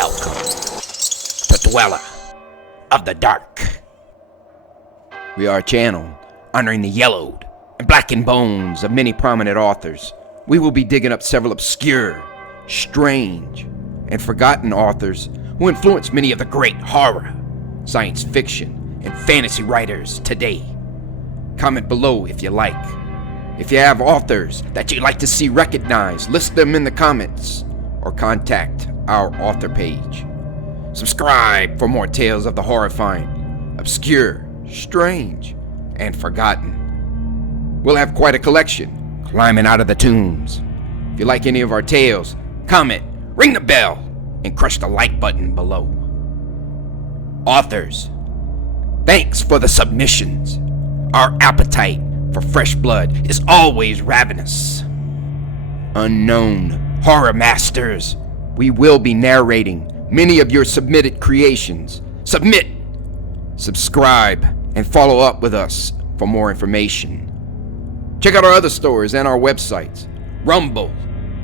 Welcome to Dweller of the Dark. We are a channel honoring the yellowed and blackened bones of many prominent authors. We will be digging up several obscure, strange, and forgotten authors who influenced many of the great horror, science fiction, and fantasy writers today. Comment below if you like. If you have authors that you'd like to see recognized, list them in the comments or contact our author page. Subscribe for more tales of the horrifying, obscure, strange, and forgotten. We'll have quite a collection climbing out of the tombs. If you like any of our tales, comment, ring the bell, and crush the like button below. Authors, thanks for the submissions. Our appetite for fresh blood is always ravenous. Unknown horror masters, we will be narrating many of your submitted creations. Submit, subscribe, and follow up with us for more information. Check out our other stories and our websites: Rumble,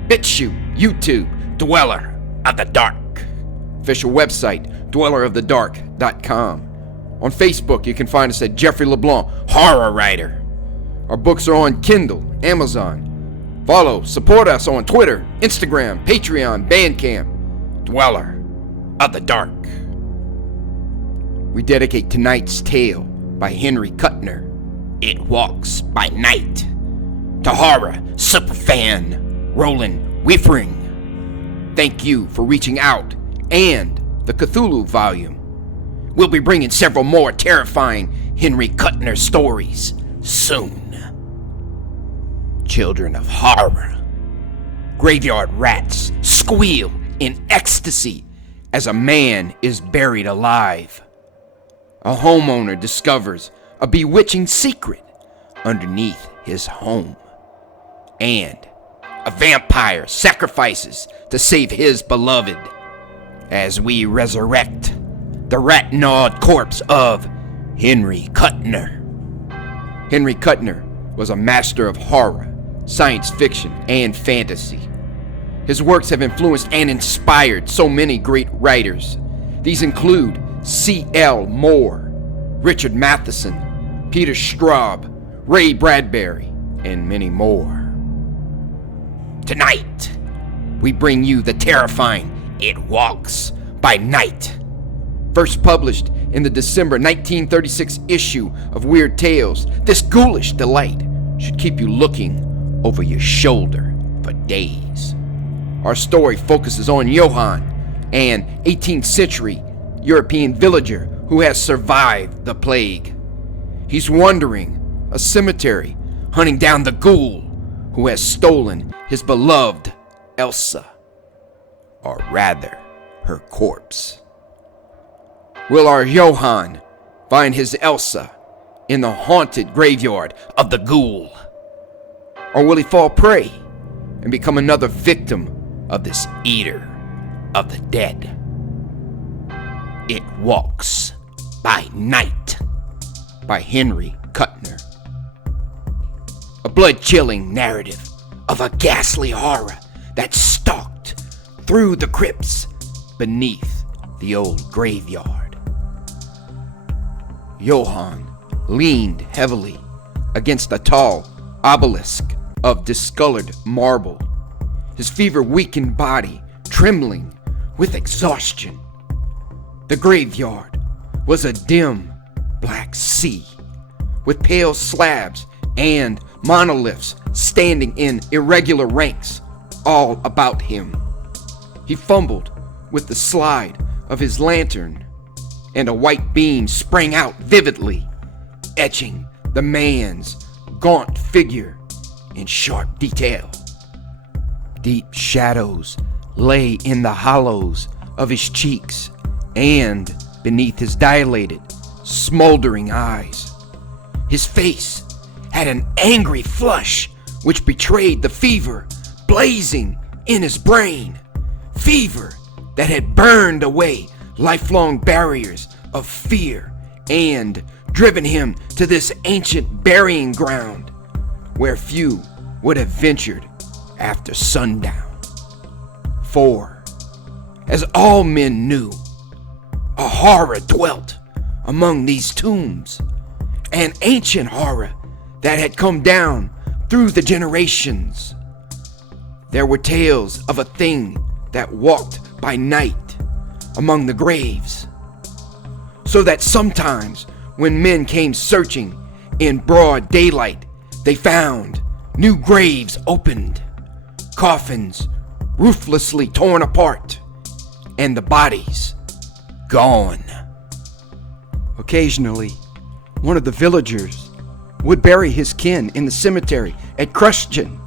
BitChute, YouTube, Dweller of the Dark. Official website, dwellerofthedark.com. On Facebook, you can find us at Jeffrey LeBlanc, Horror Writer. Our books are on Kindle, Amazon. Follow, support us on Twitter, Instagram, Patreon, Bandcamp. Dweller of the Dark. We dedicate tonight's tale by Henry Kuttner, It Walks by Night, to horror superfan Roland Wieffering. Thank you for reaching out, and the Cthulhu volume. We'll be bringing several more terrifying Henry Kuttner stories soon. Children of horror. Graveyard rats squeal in ecstasy as a man is buried alive. A homeowner discovers a bewitching secret underneath his home. And a vampire sacrifices to save his beloved as we resurrect the rat-gnawed corpse of Henry Kuttner. Henry Kuttner was a master of horror, science fiction, and fantasy. His works have influenced and inspired so many great writers. These include C.L. Moore, Richard Matheson, Peter Straub, Ray Bradbury, and many more. Tonight, we bring you the terrifying It Walks by Night. First published in the December 1936 issue of Weird Tales, this ghoulish delight should keep you looking over your shoulder for days. Our story focuses on Johann, an 18th century European villager who has survived the plague. He's wandering a cemetery, hunting down the ghoul who has stolen his beloved Elsa, or rather, her corpse. Will our Johann find his Elsa in the haunted graveyard of the ghoul? Or will he fall prey and become another victim of this eater of the dead? It Walks by Night by Henry Kuttner. A blood-chilling narrative of a ghastly horror that stalked through the crypts beneath the old graveyard. Johann leaned heavily against a tall obelisk of discolored marble, his fever-weakened body trembling with exhaustion. The graveyard was a dim black sea, with pale slabs and monoliths standing in irregular ranks all about him. He fumbled with the slide of his lantern, and a white beam sprang out vividly, etching the man's gaunt figure in sharp detail. Deep shadows lay in the hollows of his cheeks and beneath his dilated, smoldering eyes. His face had an angry flush which betrayed the fever blazing in his brain, fever that had burned away lifelong barriers of fear and driven him to this ancient burying ground where few would have ventured after sundown. For As all men knew, a horror dwelt among these tombs, an ancient horror that had come down through the generations. There were tales of a thing that walked by night among the graves, so that sometimes when men came searching in broad daylight, they found new graves opened, coffins ruthlessly torn apart, and the bodies gone. Occasionally, one of the villagers would bury his kin in the cemetery at Christian,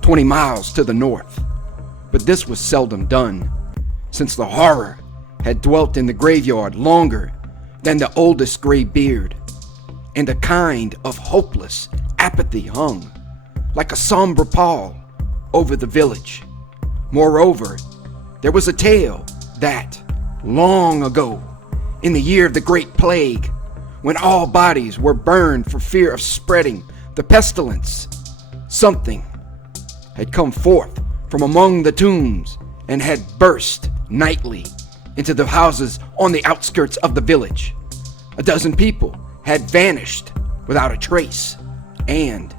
20 miles to the north. But this was seldom done, since the horror had dwelt in the graveyard longer than the oldest gray beard, and a kind of hopeless apathy hung like a somber pall over the village. Moreover, there was a tale that, long ago, in the year of the Great Plague, when all bodies were burned for fear of spreading the pestilence, something had come forth from among the tombs and had burst nightly into the houses on the outskirts of the village. A dozen people had vanished without a trace, and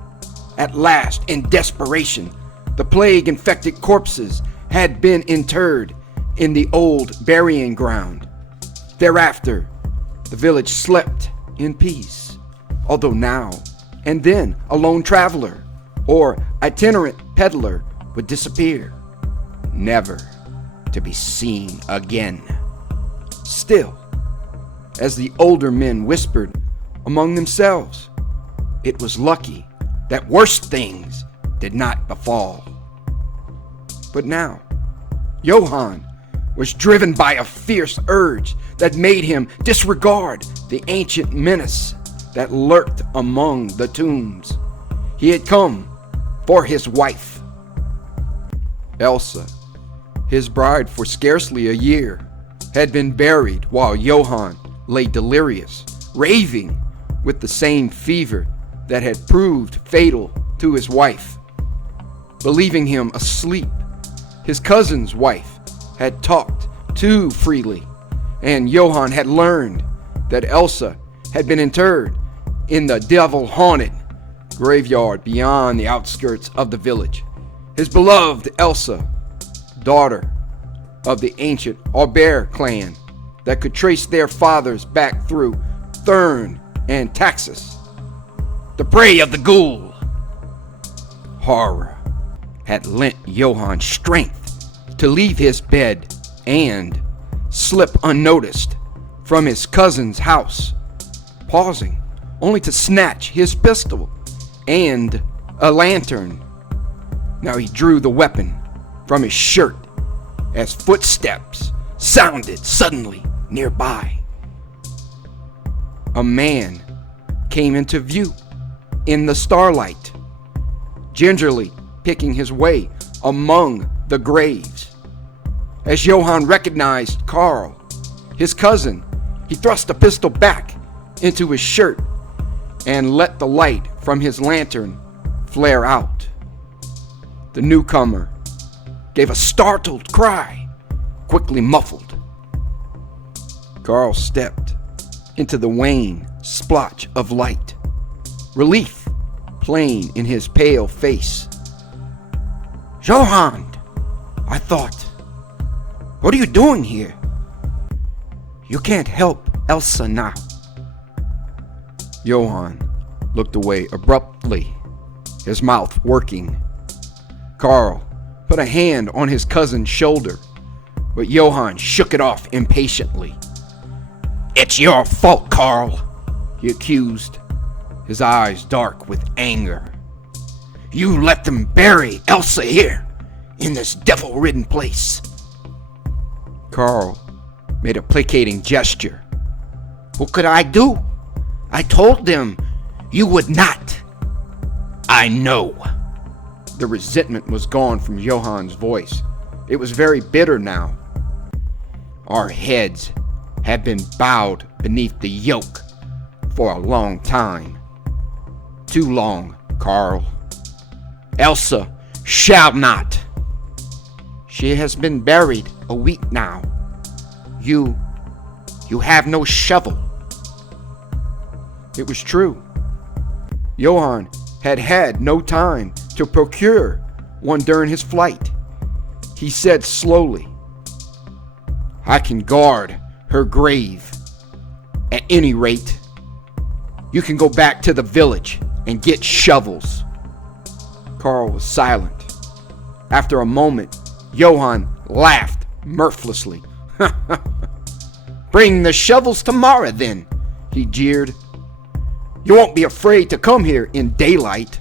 at last, in desperation, the plague-infected corpses had been interred in the old burying ground. Thereafter, the village slept in peace, although now and then a lone traveler or itinerant peddler would disappear, never to be seen again. Still, as the older men whispered among themselves, it was lucky that worse things did not befall. But now, Johann was driven by a fierce urge that made him disregard the ancient menace that lurked among the tombs. He had come for his wife. Elsa, his bride for scarcely a year, had been buried while Johann lay delirious, raving with the same fever that had proved fatal to his wife. Believing him asleep, his cousin's wife had talked too freely, and Johann had learned that Elsa had been interred in the devil-haunted graveyard beyond the outskirts of the village. His beloved Elsa, daughter of the ancient Aubert clan that could trace their fathers back through Thurn and Taxus, the prey of the ghoul. Horror had lent Johann strength to leave his bed and slip unnoticed from his cousin's house, pausing only to snatch his pistol and a lantern. Now he drew the weapon from his shirt as footsteps sounded suddenly nearby. A man came into view in the starlight, gingerly picking his way among the graves. As Johann recognized Carl, his cousin, he thrust the pistol back into his shirt and let the light from his lantern flare out. The newcomer gave a startled cry, quickly muffled. Carl stepped into the wan splotch of light, relief plain in his pale face. "Johann," I thought, "what are you doing here? You can't help Elsa now." Johann looked away abruptly, his mouth working. Carl put a hand on his cousin's shoulder, but Johann shook it off impatiently. "It's your fault, Carl," he accused, his eyes dark with anger. "You let them bury Elsa here, in this devil-ridden place." Carl made a placating gesture. "What could I do? I told them you would not." "I know." The resentment was gone from Johann's voice. It was very bitter now. "Our heads have been bowed beneath the yoke for a long time. Too long, Carl. Elsa shall not. She has been buried a week now. You have no shovel. It was true. Johann had no time to procure one during his flight. He said slowly, I can guard her grave. At any rate, you can go back to the village and get shovels. Carl was silent. After a moment, Johann laughed mirthlessly. Bring the shovels tomorrow then, he jeered. You won't be afraid to come here in daylight.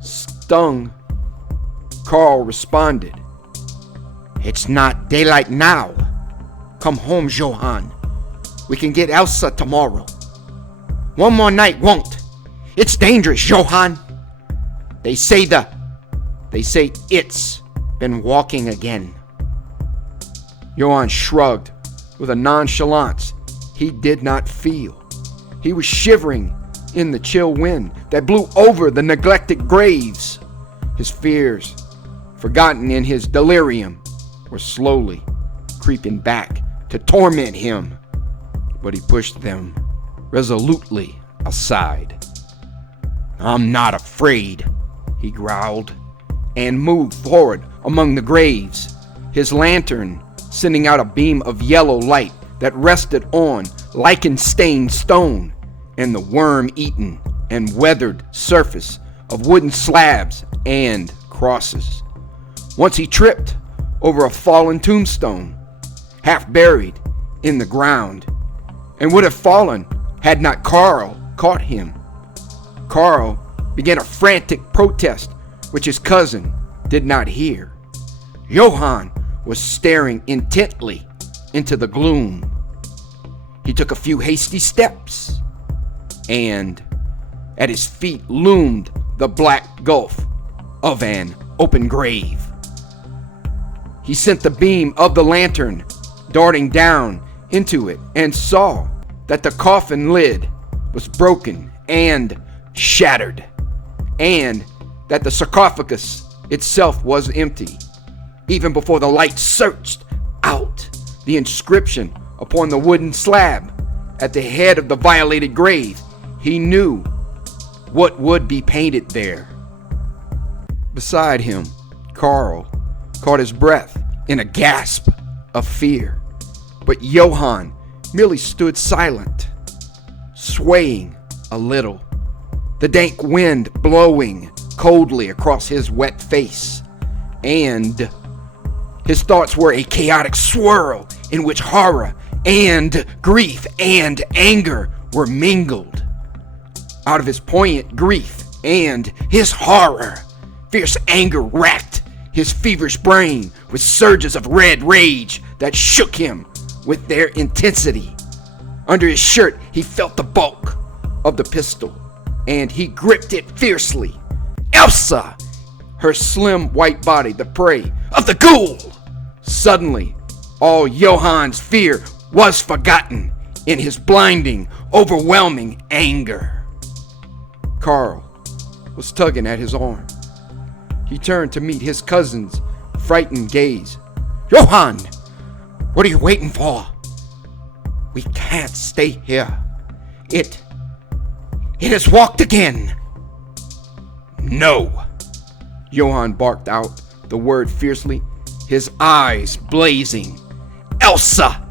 Stung, Carl responded, It's not daylight now. Come home, Johann. We can get Elsa tomorrow. One more night won't. It's dangerous, Johann. They say it's been walking again. Johann shrugged with a nonchalance he did not feel. He was shivering in the chill wind that blew over the neglected graves. His fears, forgotten in his delirium, were slowly creeping back to torment him, but he pushed them resolutely aside. I'm not afraid, he growled, and moved forward among the graves, his lantern sending out a beam of yellow light that rested on lichen-stained stone and the worm-eaten and weathered surface of wooden slabs and crosses. Once he tripped over a fallen tombstone, half buried in the ground, and would have fallen had not Carl caught him. Carl began a frantic protest which his cousin did not hear. Johann was staring intently into the gloom. He took a few hasty steps, and at his feet loomed the black gulf of an open grave. He sent the beam of the lantern darting down into it and saw that the coffin lid was broken and shattered, and that the sarcophagus itself was empty. Even before the light searched out the inscription upon the wooden slab at the head of the violated grave, he knew what would be painted there. Beside him, Carl caught his breath in a gasp of fear, but Johann merely stood silent, swaying a little, the dank wind blowing coldly across his wet face, and his thoughts were a chaotic swirl in which horror and grief and anger were mingled. Out of his poignant grief and his horror, fierce anger racked his feverish brain with surges of red rage that shook him with their intensity. Under his shirt, he felt the bulk of the pistol, and he gripped it fiercely. Elsa! Her slim white body, the prey of the ghoul! Suddenly, all Johann's fear was forgotten in his blinding, overwhelming anger. Carl was tugging at his arm. He turned to meet his cousin's frightened gaze. Johann, what are you waiting for? We can't stay here. It has walked again. No, Johann barked out the word fiercely, his eyes blazing. Elsa!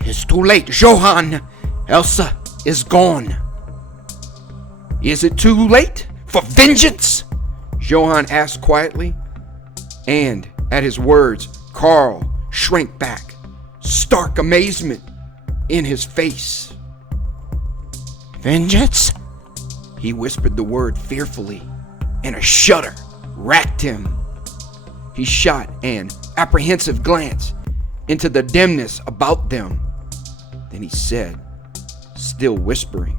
It's too late, Johann. Elsa is gone. Is it too late for vengeance? Johann asked quietly, and at his words, Carl shrank back, stark amazement in his face. Vengeance? He whispered the word fearfully, and a shudder racked him. He shot an apprehensive glance into the dimness about them. Then he said, still whispering,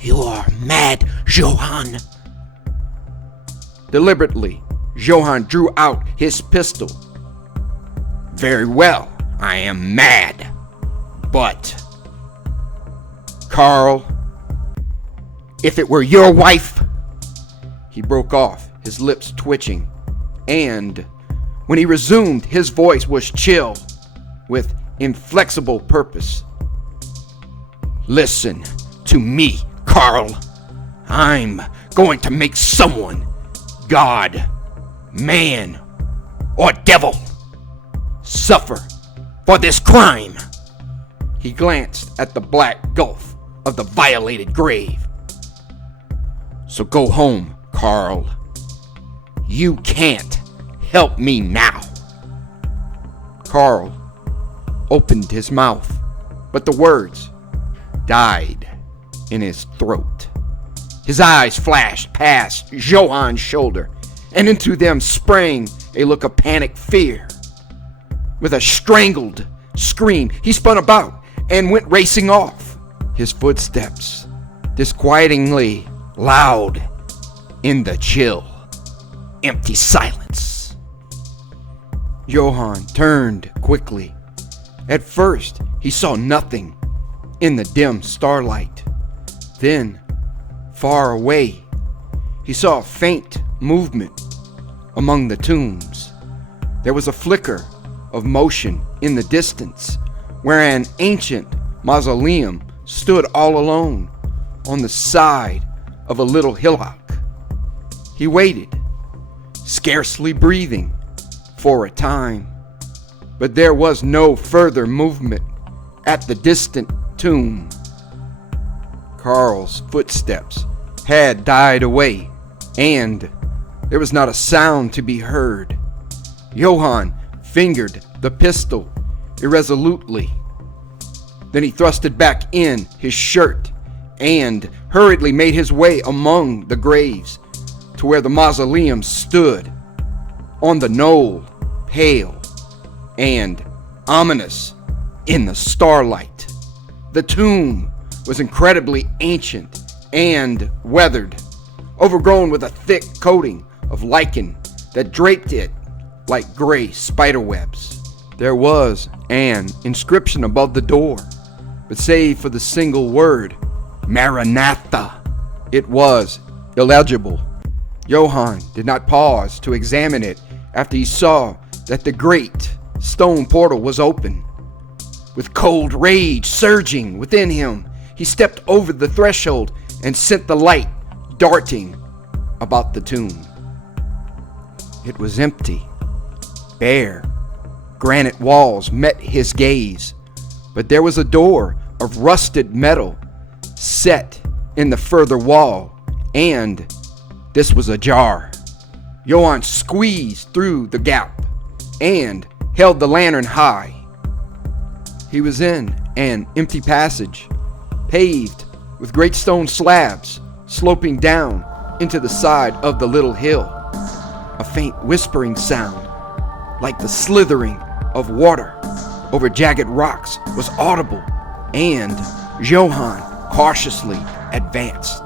You are mad, Johann. Deliberately, Johann drew out his pistol. Very well, I am mad. But, Carl, if it were your wife... He broke off, his lips twitching, and when he resumed, his voice was chill. with inflexible purpose. Listen to me, Carl. I'm going to make someone, God, man, or devil, suffer for this crime. He glanced at the black gulf of the violated grave. So go home, Carl. You can't help me now. Carl opened his mouth, but the words died in his throat. His eyes flashed past Johann's shoulder, and into them sprang a look of panic fear. With a strangled scream, he spun about and went racing off, his footsteps disquietingly loud in the chill, empty silence. Johann turned quickly. At first, he saw nothing in the dim starlight. Then, far away, he saw a faint movement among the tombs. There was a flicker of motion in the distance, where an ancient mausoleum stood all alone on the side of a little hillock. He waited, scarcely breathing, for a time, but there was no further movement at the distant tomb. Carl's footsteps had died away, and there was not a sound to be heard. Johann fingered the pistol irresolutely. Then he thrust it back in his shirt and hurriedly made his way among the graves to where the mausoleum stood on the knoll, pale and ominous in the starlight. The tomb was incredibly ancient and weathered, overgrown with a thick coating of lichen that draped it like gray spiderwebs. There was an inscription above the door, but save for the single word, Maranatha, it was illegible. Johann did not pause to examine it after he saw that the great stone portal was open. With cold rage surging within him, he stepped over the threshold and sent the light darting about the tomb. It was empty. Bare granite walls met his gaze, but there was a door of rusted metal set in the further wall, and this was ajar. Johann squeezed through the gap and held the lantern high. He was in an empty passage, paved with great stone slabs sloping down into the side of the little hill. A faint whispering sound, like the slithering of water over jagged rocks, was audible, and Johann cautiously advanced.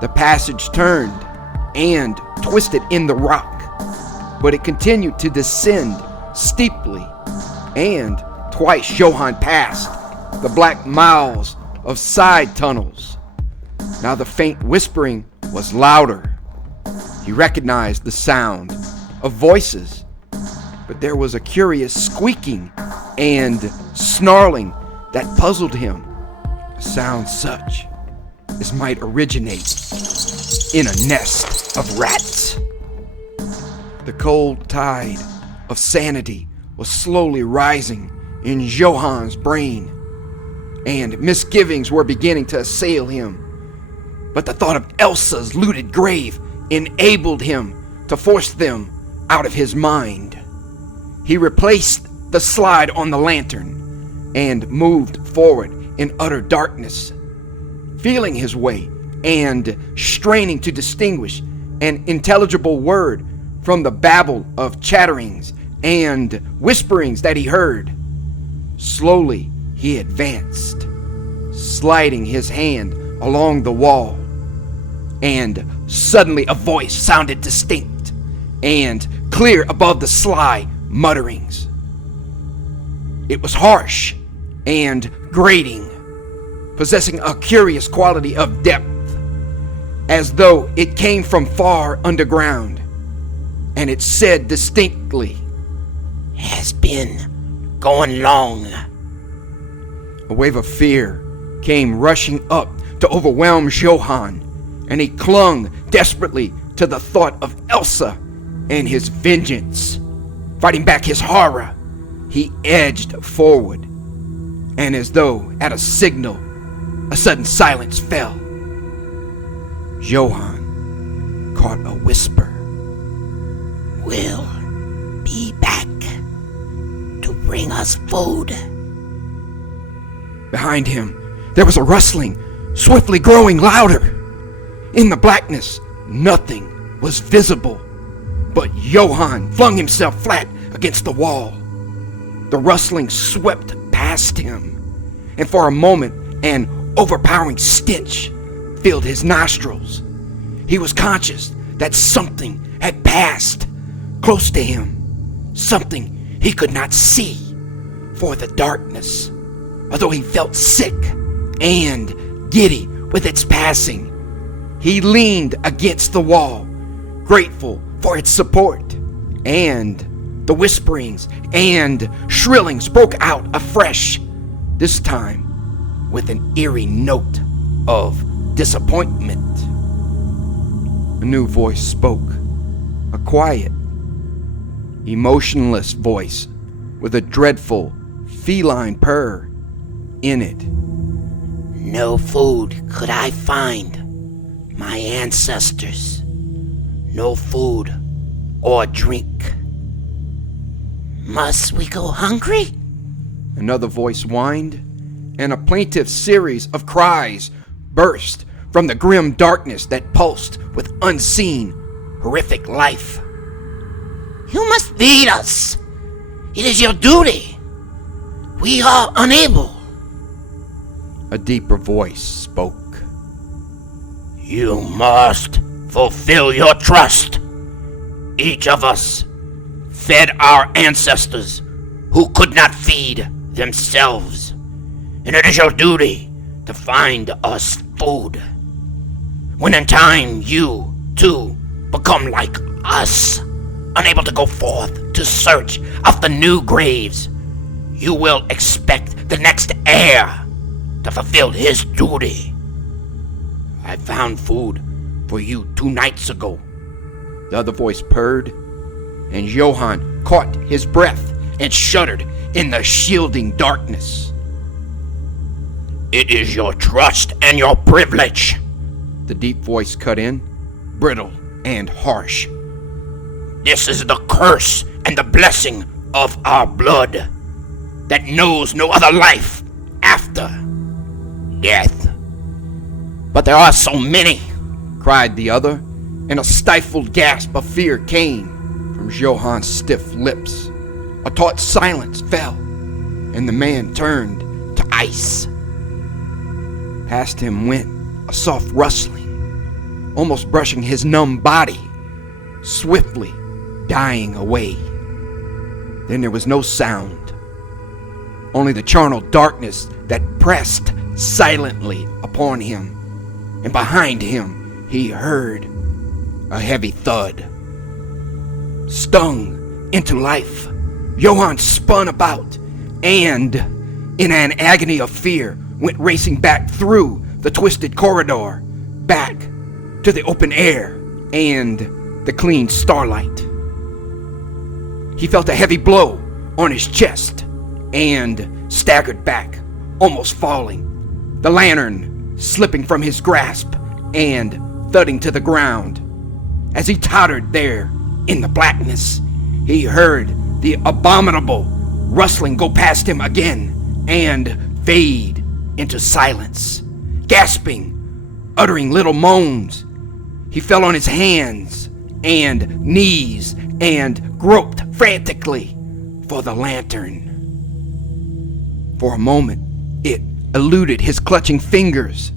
The passage turned and twisted in the rock, but it continued to descend steeply, and twice Johann passed the black mouths of side tunnels. Now the faint whispering was louder. He recognized the sound of voices, but there was a curious squeaking and snarling that puzzled him, a sound such as might originate in a nest of rats. The cold tide of sanity was slowly rising in Johann's brain, and misgivings were beginning to assail him. But the thought of Elsa's looted grave enabled him to force them out of his mind. He replaced the slide on the lantern and moved forward in utter darkness, feeling his way and straining to distinguish an intelligible word from the babble of chatterings and whisperings that he heard. Slowly he advanced, sliding his hand along the wall, and suddenly a voice sounded distinct and clear above the sly mutterings. It was harsh and grating, possessing a curious quality of depth, as though it came from far underground, and it said distinctly, "Has been going long. A wave of fear came rushing up to overwhelm Johann, and he clung desperately to the thought of Elsa and his vengeance. Fighting back his horror, he edged forward, and as though at a signal, a sudden silence fell. Johann caught a whisper. "We'll be back to bring us food." Behind him, there was a rustling, swiftly growing louder. In the blackness, nothing was visible, but Johann flung himself flat against the wall. The rustling swept past him, and for a moment, an overpowering stench filled his nostrils. He was conscious that something had passed close to him, something he could not see for the darkness. Although he felt sick and giddy with its passing, he leaned against the wall, grateful for its support, and the whisperings and shrillings broke out afresh, this time with an eerie note of disappointment. A new voice spoke, a quiet, emotionless voice with a dreadful feline purr in it. "No food could I find, my ancestors. No food or drink. Must we go hungry?" Another voice whined, and a plaintive series of cries burst from the grim darkness that pulsed with unseen, horrific life. "You must feed us. It is your duty. We are unable." A deeper voice spoke. "You must fulfill your trust. Each of us fed our ancestors who could not feed themselves, and it is your duty to find us food. When in time you, too, become like us, unable to go forth to search out the new graves, you will expect the next heir to fulfill his duty. I found food for you 2 nights ago." The other voice purred, and Johann caught his breath and shuddered in the shielding darkness. "It is your trust and your privilege," the deep voice cut in, brittle and harsh. "This is the curse and the blessing of our blood that knows no other life after death." "But there are so many," cried the other, and a stifled gasp of fear came from Johann's stiff lips. A taut silence fell, and the man turned to ice. Past him went a soft rustling, almost brushing his numb body, swiftly dying away. Then there was no sound, only the charnel darkness that pressed silently upon him, and behind him he heard a heavy thud. Stung into life, Johann spun about and, in an agony of fear, went racing back through the twisted corridor, back to the open air and the clean starlight. He felt a heavy blow on his chest and staggered back, almost falling, the lantern slipping from his grasp and thudding to the ground. As he tottered there in the blackness, he heard the abominable rustling go past him again and fade into silence. Gasping, uttering little moans, he fell on his hands and knees and groped frantically for the lantern. For a moment, it eluded his clutching fingers,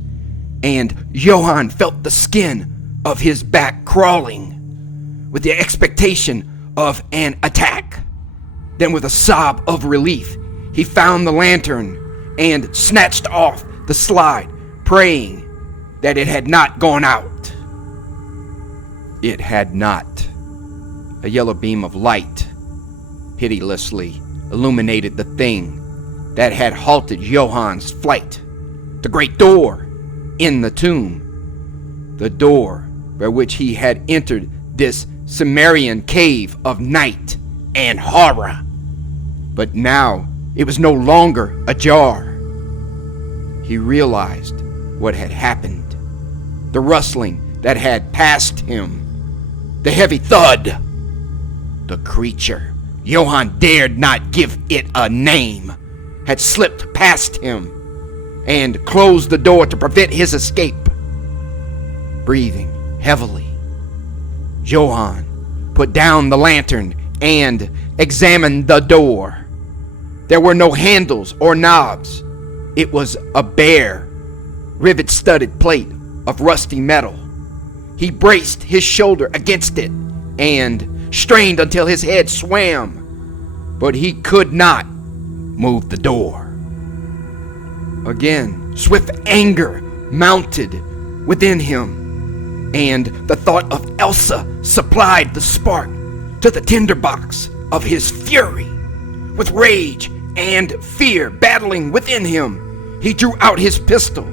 and Johann felt the skin of his back crawling with the expectation of an attack. Then with a sob of relief, he found the lantern and snatched off the slide, praying that it had not gone out. It had not. A yellow beam of light pitilessly illuminated the thing that had halted Johann's flight. The great door in the tomb. The door by which he had entered this Cimmerian cave of night and horror. But now it was no longer ajar. He realized what had happened. The rustling that had passed him. The heavy thud. The creature, Johann dared not give it a name, had slipped past him and closed the door to prevent his escape. Breathing heavily, Johann put down the lantern and examined the door. There were no handles or knobs. It was a bare, rivet-studded plate of rusty metal. He braced his shoulder against it and strained until his head swam, but he could not move the door. Again, swift anger mounted within him, and the thought of Elsa supplied the spark to the tinderbox of his fury. With rage and fear battling within him, he drew out his pistol,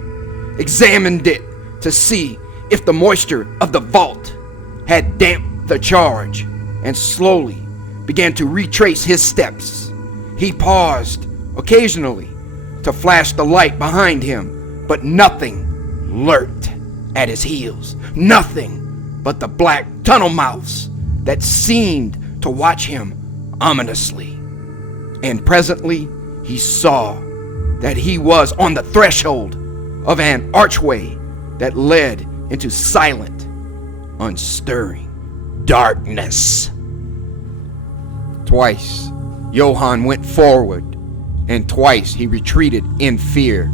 examined it to see if the moisture of the vault had damped the charge, and slowly began to retrace his steps. He paused occasionally to flash the light behind him, but nothing lurked at his heels. Nothing but the black tunnel mouths that seemed to watch him ominously. And presently he saw that he was on the threshold of an archway that led into silent, unstirring darkness. Twice Johann went forward, and twice he retreated in fear.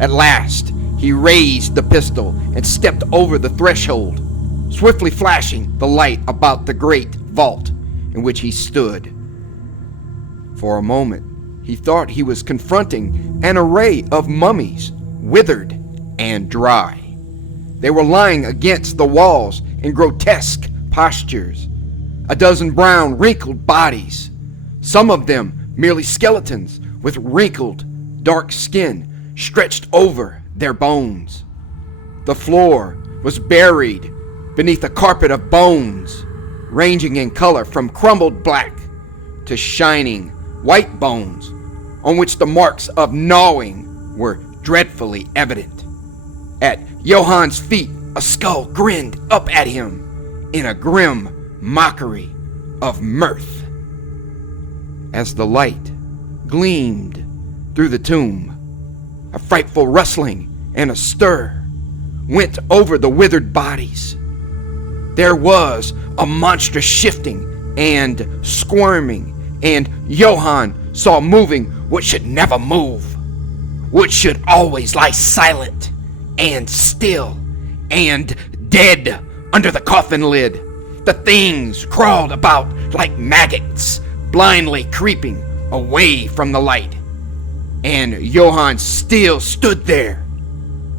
At last he raised the pistol and stepped over the threshold, swiftly flashing the light about the great vault in which he stood. For a moment he thought he was confronting an array of mummies, withered and dry. They were lying against the walls in grotesque postures. A dozen brown, wrinkled bodies, some of them merely skeletons with wrinkled, dark skin stretched over their bones. The floor was buried beneath a carpet of bones, ranging in color from crumbled black to shining white bones, on which the marks of gnawing were dreadfully evident. At Johann's feet, a skull grinned up at him in a grim mockery of mirth. As the light gleamed through the tomb, a frightful rustling and a stir went over the withered bodies. There was a monstrous shifting and squirming, and Johann saw moving what should never move, what should always lie silent and still and dead under the coffin lid. The things crawled about like maggots, blindly creeping away from the light. And Johann still stood there,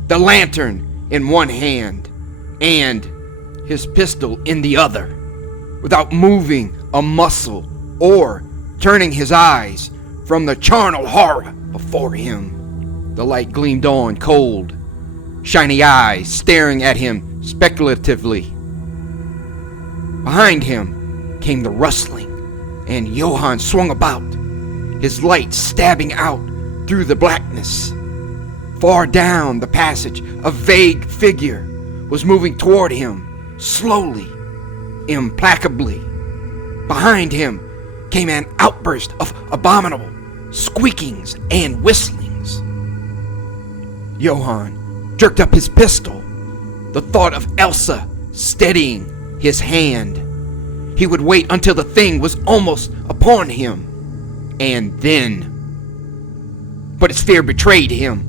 the lantern in one hand and his pistol in the other, without moving a muscle or turning his eyes from the charnel horror before him. The light gleamed on, cold, shiny eyes staring at him speculatively. Behind him came the rustling, and Johann swung about, his light stabbing out through the blackness. Far down the passage, a vague figure was moving toward him, slowly, implacably. Behind him came an outburst of abominable squeakings and whistlings. Johann jerked up his pistol, the thought of Elsa steadying his hand. He would wait until the thing was almost upon him, and then. But his fear betrayed him.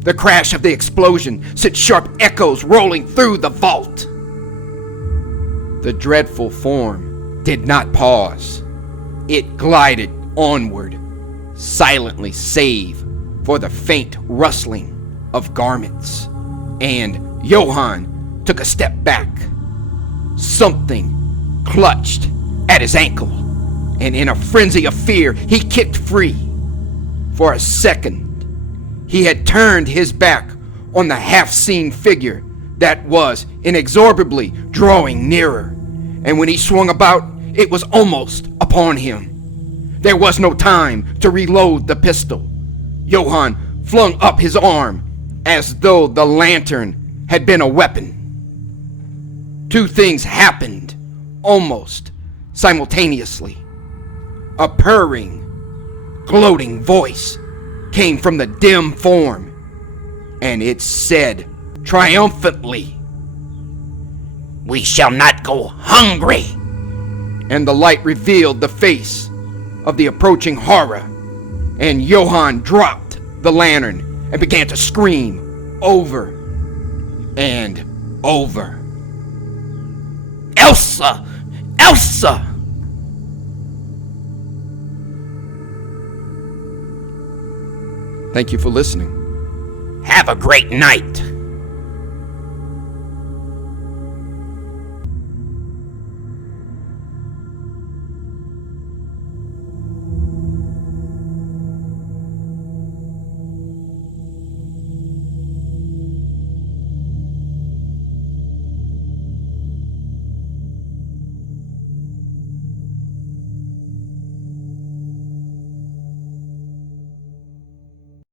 The crash of the explosion sent sharp echoes rolling through the vault. The dreadful form did not pause. It glided onward, silently save for the faint rustling of garments. And Johann took a step back. Something clutched at his ankle, and in a frenzy of fear, he kicked free. For a second, he had turned his back on the half-seen figure that was inexorably drawing nearer, and when he swung about, it was almost upon him. There was no time to reload the pistol. Johann flung up his arm as though the lantern had been a weapon. Two things happened almost simultaneously. A purring, gloating voice came from the dim form, and it said triumphantly, "We shall not go hungry." And the light revealed the face of the approaching horror, and Johann dropped the lantern and began to scream over and over. "Elsa! Elsa!" Thank you for listening. Have a great night.